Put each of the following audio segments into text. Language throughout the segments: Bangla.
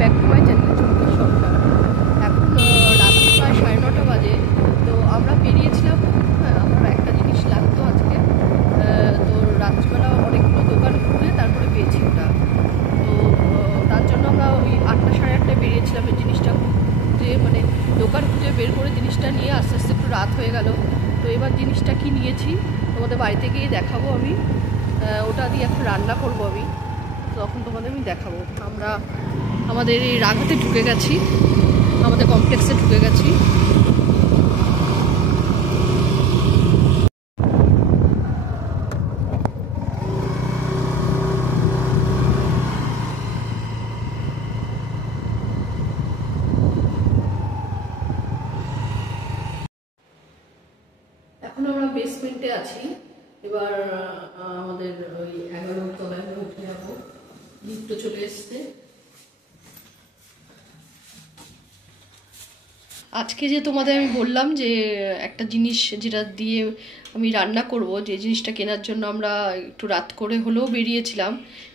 ব্যাক টু মাই চ্যানেল চৌকি সরকার। এখন রাত্রি প্রায় 9:30 বাজে। তো আমরা বেরিয়েছিলাম, হ্যাঁ আমার একটা জিনিস লাগতো আজকে। তো রাত্রিবেলা অনেকগুলো দোকান ঘুরে তারপরে পেয়েছি ওটা। তো তার জন্য আমরা ওই 8টা সাড়ে 8টায় বেরিয়েছিলাম এই জিনিসটা খুঁজে, মানে দোকান খুঁজে বের করে জিনিসটা নিয়ে আস্তে আস্তে একটু রাত হয়ে গেল। তো এবার জিনিসটা কি নিয়েছি তোমাদের বাড়িতে গিয়ে দেখাবো আমি। ওটা দিয়ে এখন রান্না করবো আমি, তখন তোমাদের আমি দেখাবো। আমরা আমাদের এই রাঘাতে ঢুকে গেছি, আমাদের কমপ্লেক্সে ঢুকে গেছি। এখন আমরা বেসমেন্টে আছি। এবার আমাদের ওই 11 তলায় উঠে যাবো, লিফট চলে এসছে। আজকে যে তোমাদের আমি বললাম যে একটা জিনিস যেটা দিয়ে আমি রান্না করব, যে জিনিসটা কেনার জন্য আমরা একটু রাত করে হলেও বেরিয়েছিলাম,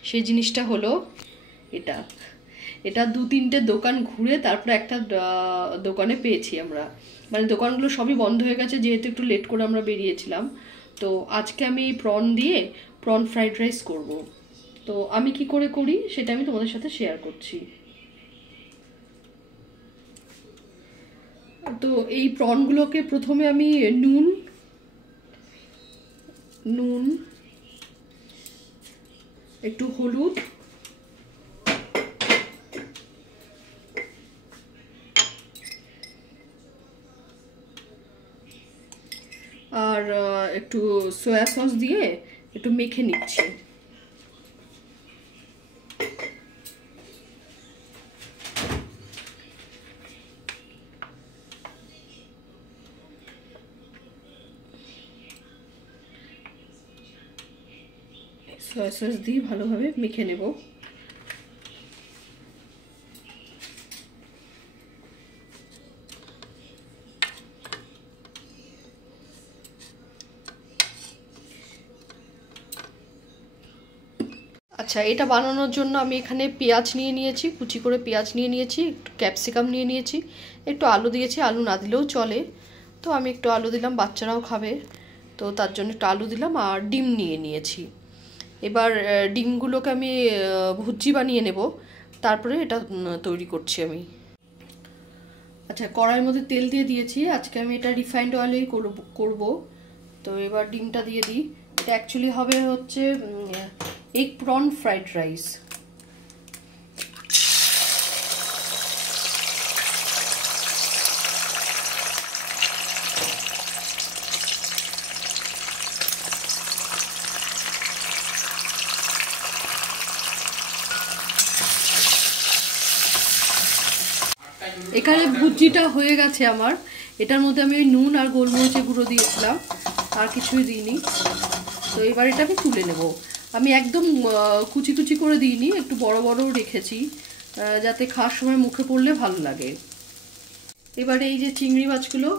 সেই জিনিসটা হলো এটা। এটা 2-3টে দোকান ঘুরে তারপরে একটা দোকানে পেয়েছি আমরা। মানে দোকানগুলো সবই বন্ধ হয়ে গেছে যেহেতু একটু লেট করে আমরা বেরিয়েছিলাম। তো আজকে আমি প্রন দিয়ে প্রন ফ্রাইড রাইস করব। তো আমি কি করে করি সেটা আমি তোমাদের সাথে শেয়ার করছি। তো এই প্রনগুলোকে প্রথমে আমি নুন একটু হলুদ আর একটু সয়া সস দিয়ে একটু মেখে নিচ্ছি। সয়া সস দিয়ে ভালোভাবে মেখে নেব। আচ্ছা, এটা বানানোর জন্য আমি এখানে পেঁয়াজ নিয়ে নিয়েছি, কুচি করে পেঁয়াজ নিয়ে নিয়েছি, একটু ক্যাপসিকাম নিয়ে নিয়েছি, একটু আলু দিয়েছি, আলু না দিলেও চলে। তো আমি একটু আলু দিলাম, বাচ্চারাও খাবে তো তার জন্য একটু আলু দিলাম। আর ডিম নিয়ে নিয়েছি। এবার ডিমগুলোকে আমি ভুজি বানিয়ে নেব, তারপরে এটা তৈরি করছি আমি। আচ্ছা, কড়াইয়ের মধ্যে তেল দিয়ে দিয়েছি। আজকে আমি এটা রিফাইন্ড অয়েলেই করব। তো এবার ডিমটা দিয়ে দিই। এটা অ্যাকচুয়ালি হবে হচ্ছে এগ প্রন ফ্রাইড রাইস। এখানে ভুজিটা হয়ে গেছে আমার। এটার মধ্যে আমি ওই নুন আর গোলমরিচের গুঁড়ো দিয়েছিলাম, আর কিছুই দিইনি। তো এবার এটা আমি তুলে নেব। আমি একদম কুচি কুচি করে দিইনি, একটু বড় বড় রেখেছি যাতে খাওয়ার সময় মুখে পড়লে ভালো লাগে। এবারে এই যে চিংড়ি মাছগুলো,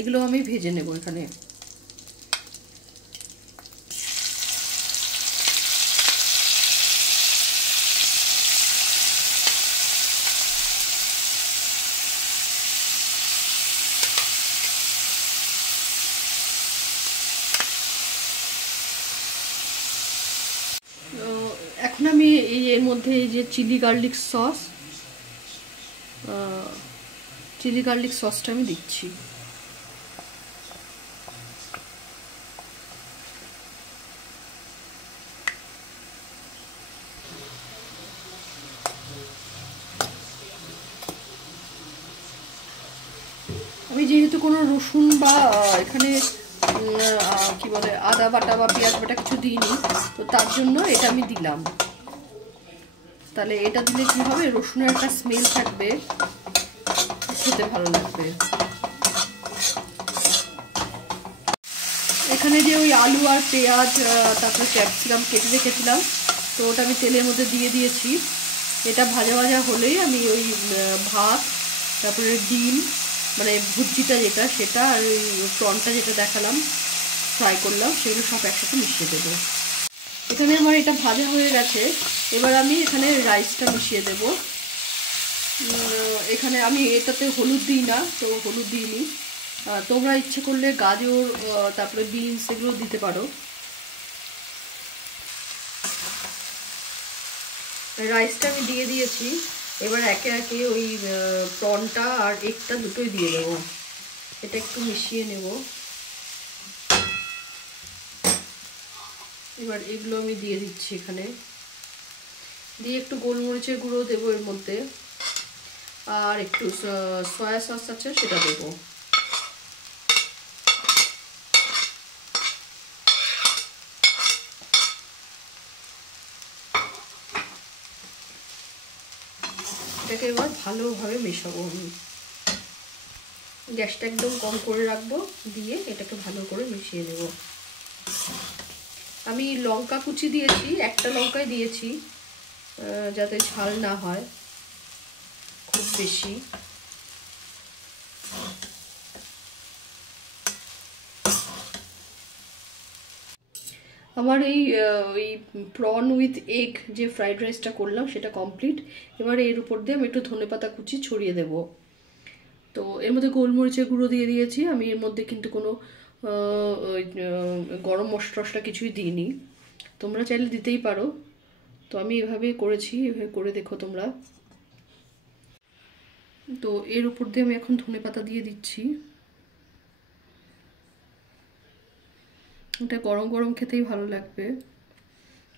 এগুলো আমি ভেজে নেব এখানে। এখন আমি এর মধ্যে এই যে চিলি গার্লিক সসটা আমি দিচ্ছি। আমি যেহেতু কোনো রসুন বা এখানে কি বলে আদা বাটা বা পেঁয়াজ বাটা কিছু দিইনি, তো তার জন্য এটা আমি দিলাম। তাহলে এটা দিলে কি হবে, রসুনের একটা স্মেল থাকবে, খেতে ভালো লাগবে। এখানে যে ওই আলু আর পেঁয়াজ তারপরে ক্যাপসিকাম কেটে রেখেছিলাম, তো ওটা আমি তেলের মধ্যে দিয়ে দিয়েছি। এটা ভাজা ভাজা হলেই আমি ওই ভাত, তারপরে ডিম, মানে ভুজিটা যেটা সেটা, আর ওই প্রনটা যেটা দেখালাম ফ্রাই করলাম, সেগুলো সব একসাথে মিশিয়ে দেবো। এখানে আমার এটা ভাজা হয়ে গেছে। এবার আমি এখানে রাইসটা মিশিয়ে দেব। এখানে আমি এটাতে হলুদ দিই না, তো হলুদ দিইনি। তোমরা ইচ্ছে করলে গাজর তারপরে বিনস এগুলো দিতে পারো। রাইসটা আমি দিয়ে দিয়েছি, এবার একে একে ওই প্রনটা আর এগটা দুটোই দিয়ে দেবো। এটা একটু মিশিয়ে নেব। এবার এগুলো আমি দিয়ে দিচ্ছি এখানে, দিয়ে একটু গোলমরিচের গুঁড়ো দেবো এর মধ্যে, আর একটু সয়া সস আছে সেটা দেবো। এটাকে এবার ভালোভাবে মেশাবো। আমি গ্যাসটা একদম কম করে রাখবো, দিয়ে এটাকে ভালো করে মিশিয়ে নেব। আমি লঙ্কা কুচি দিয়েছি, একটা লঙ্কাই দিয়েছি, যাতে ঝাল না হয় খুব বেশি। আমার এই প্রন উইথ এগ যে ফ্রাইড রাইসটা করলাম সেটা কমপ্লিট। এবার এর উপর দিয়ে আমি একটু ধনেপাতা কুচি ছড়িয়ে দেব। তো এর মধ্যে গোলমরিচের গুঁড়ো দিয়ে দিয়েছি আমি, এর মধ্যে কিন্তু কোনো গরম মশলা কিছুই দিইনি, তোমরা চাইলে দিতেই পারো। তো আমি এভাবে করেছি, এভাবে করে দেখো তোমরা। তো এর উপর দিয়ে আমি এখন ধনেপাতা দিয়ে দিচ্ছি। এটা গরম গরম খেতেই ভালো লাগবে।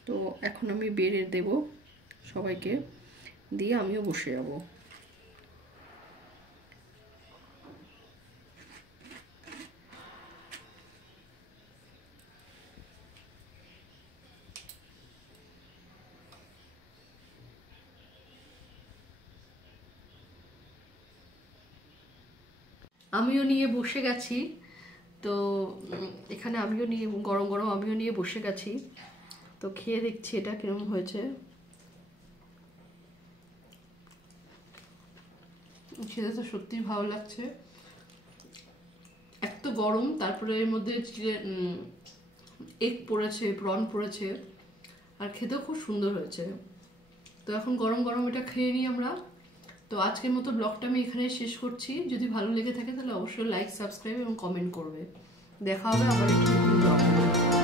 তো এখন আমি বেড়ে দেব সবাইকে, দিয়ে আমিও বসে যাব। আমিও নিয়ে বসে গেছি। তো এখানে আমিও নিয়ে গরম গরম আমিও নিয়ে বসে গেছি। তো খেয়ে দেখছি এটা কিরকম হয়েছে। খেতে তো সত্যিই ভালো লাগছে। এক তো গরম, তারপরে এর মধ্যে এগ পড়েছে, প্রন পড়েছে, আর খেতেও খুব সুন্দর হয়েছে। তো এখন গরম গরম এটা খেয়ে নিই আমরা। তো আজকের মতো ব্লগটা আমি এখানে শেষ করছি। যদি ভালো লেগে থাকে তাহলে অবশ্যই লাইক, সাবস্ক্রাইব এবং কমেন্ট করবে। দেখা হবে আবার একটি ব্লগ।